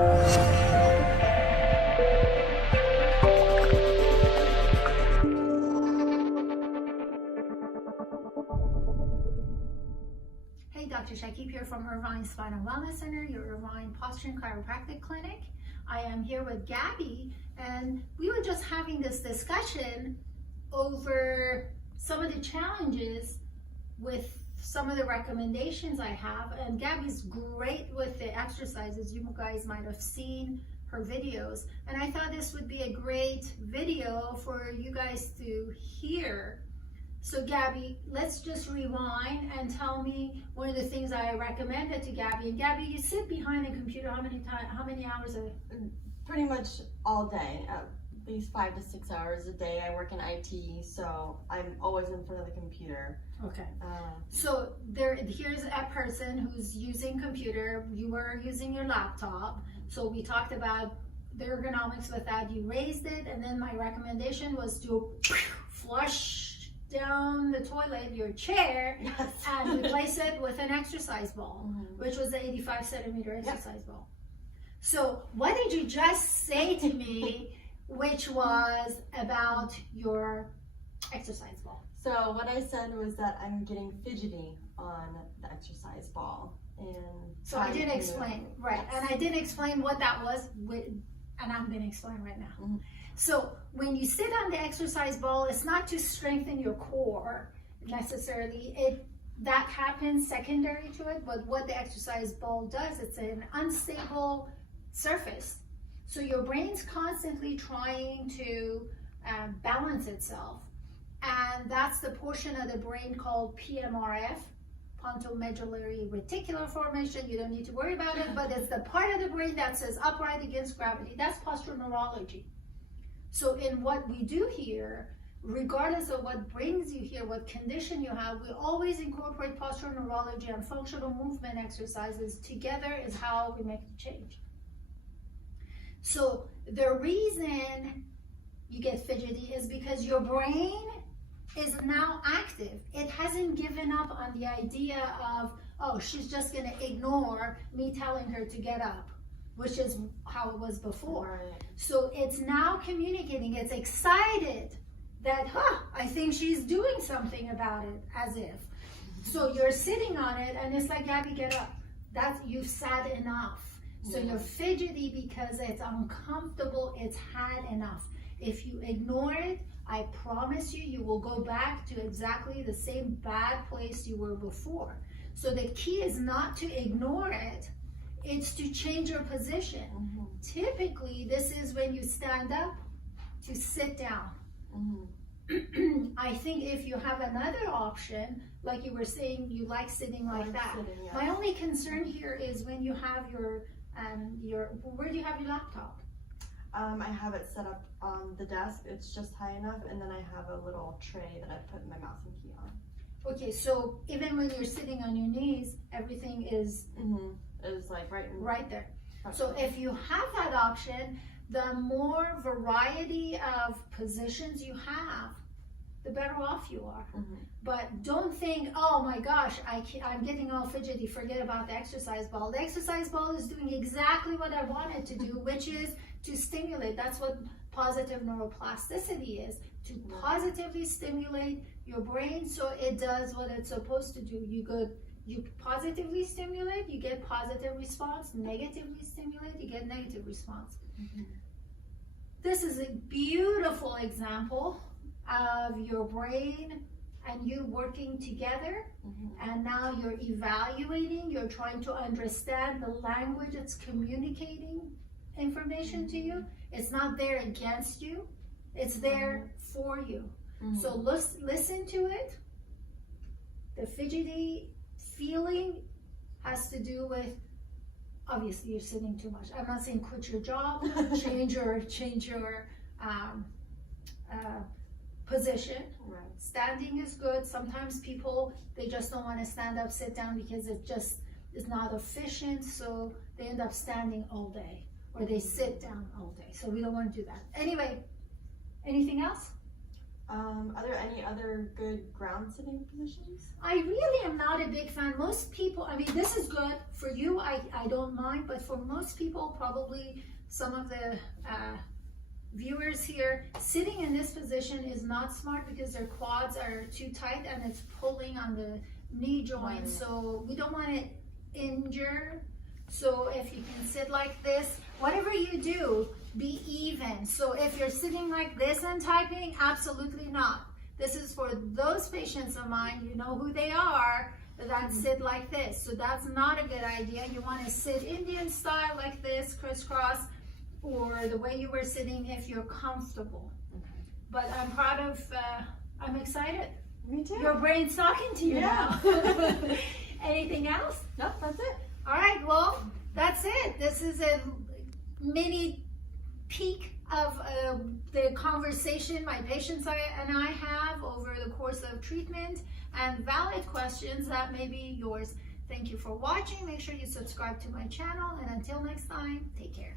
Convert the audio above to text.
Hey, Dr. Shakib here from Irvine Spinal Wellness Center, your Irvine Posture and Chiropractic Clinic. I am here with Gabby, and we were just having this discussion over some of the challenges with some of the recommendations I have. And Gabby's great with the exercises. You guys might have seen her videos. And I thought this would be a great video for you guys to hear. So Gabby, let's just rewind and tell me one of the things I recommended to Gabby. And Gabby, you sit behind a computer how many hours a day? Pretty much all day, at least 5 to 6 hours a day. I work in IT, so I'm always in front of the computer. Okay. So here's a person who's using computer. You were using your laptop. So we talked about the ergonomics with that. You raised it, and then my recommendation was to flush down the toilet, your chair, Yes. and replace it with an exercise ball, which was the 85 centimeter exercise ball. So what did you just say to me, which was about your exercise ball? So what I said was that I'm getting fidgety on the exercise ball. And so I did explain, right, yes. and I did explain what that was, and I'm going to explain right now. So when you sit on the exercise ball, it's not to strengthen your core necessarily. That happens secondary to it, but what the exercise ball does, it's an unstable surface. So your brain's constantly trying to balance itself. And that's the portion of the brain called PMRF, pontomedullary reticular formation. You don't need to worry about it, but it's the part of the brain that says upright against gravity. That's postural neurology. So in what we do here, regardless of what brings you here, what condition you have, we always incorporate postural neurology and functional movement exercises together is how we make the change. So the reason you get fidgety is because your brain is now active. It hasn't given up on the idea of, oh, she's just gonna ignore me telling her to get up, which is how it was before. Right. So it's now communicating, it's excited that, I think she's doing something about it, as if. So you're sitting on it and it's like, Gabby, get up. You've sat enough. So you're fidgety because it's uncomfortable, it's had enough. If you ignore it, I promise you, you will go back to exactly the same bad place you were before. So the key is not to ignore it, it's to change your position. Typically, this is when you stand up to sit down. I think if you have another option, like you were saying, you like sitting like that. Sitting, yeah. My only concern here is when you have your where do you have your laptop? I have it set up on the desk. It's just high enough, and then I have a little tray that I put my mouse and key on. Okay, so even when you're sitting on your knees, everything is It's like right there. So if you have that option, the more variety of positions you have, the better off you are. But don't think, oh my gosh, I'm getting all fidgety, forget about the exercise ball. The exercise ball is doing exactly what I want it to do, which is to stimulate. That's what positive neuroplasticity is, to positively stimulate your brain so it does what it's supposed to do. You positively stimulate, you get positive response. Negatively stimulate, you get negative response. This is a beautiful example of your brain and you working together, and now you're evaluating, you're trying to understand the language it's communicating information to you. It's not there against you, it's there for you. So listen to it. The fidgety feeling has to do with, obviously you're sitting too much. I'm not saying quit your job, change your position. Right. Standing is good. Sometimes people, they just don't want to stand up, sit down because it just is not efficient, so they end up standing all day or they sit down all day. So we don't want to do that. Anyway, anything else? Are there any other good ground sitting positions? I really am not a big fan. Most people, I mean, this is good for you. I don't mind, but for most people, probably some of the viewers here, sitting in this position is not smart because their quads are too tight and it's pulling on the knee joint. So we don't want to injure. So if you can sit like this, whatever you do, be even. So if you're sitting like this and typing, absolutely not. This is for those patients of mine, you know who they are, that sit like this. So that's not a good idea. You want to sit Indian style like this, crisscross, or the way you were sitting if you're comfortable. Okay. But I'm proud of, I'm excited. Me too. Your brain's talking to you now. Anything else? Nope, that's it. All right, well, that's it. This is a mini peek of the conversation my patients and I have over the course of treatment, and valid questions that may be yours. Thank you for watching. Make sure you subscribe to my channel, and until next time, take care.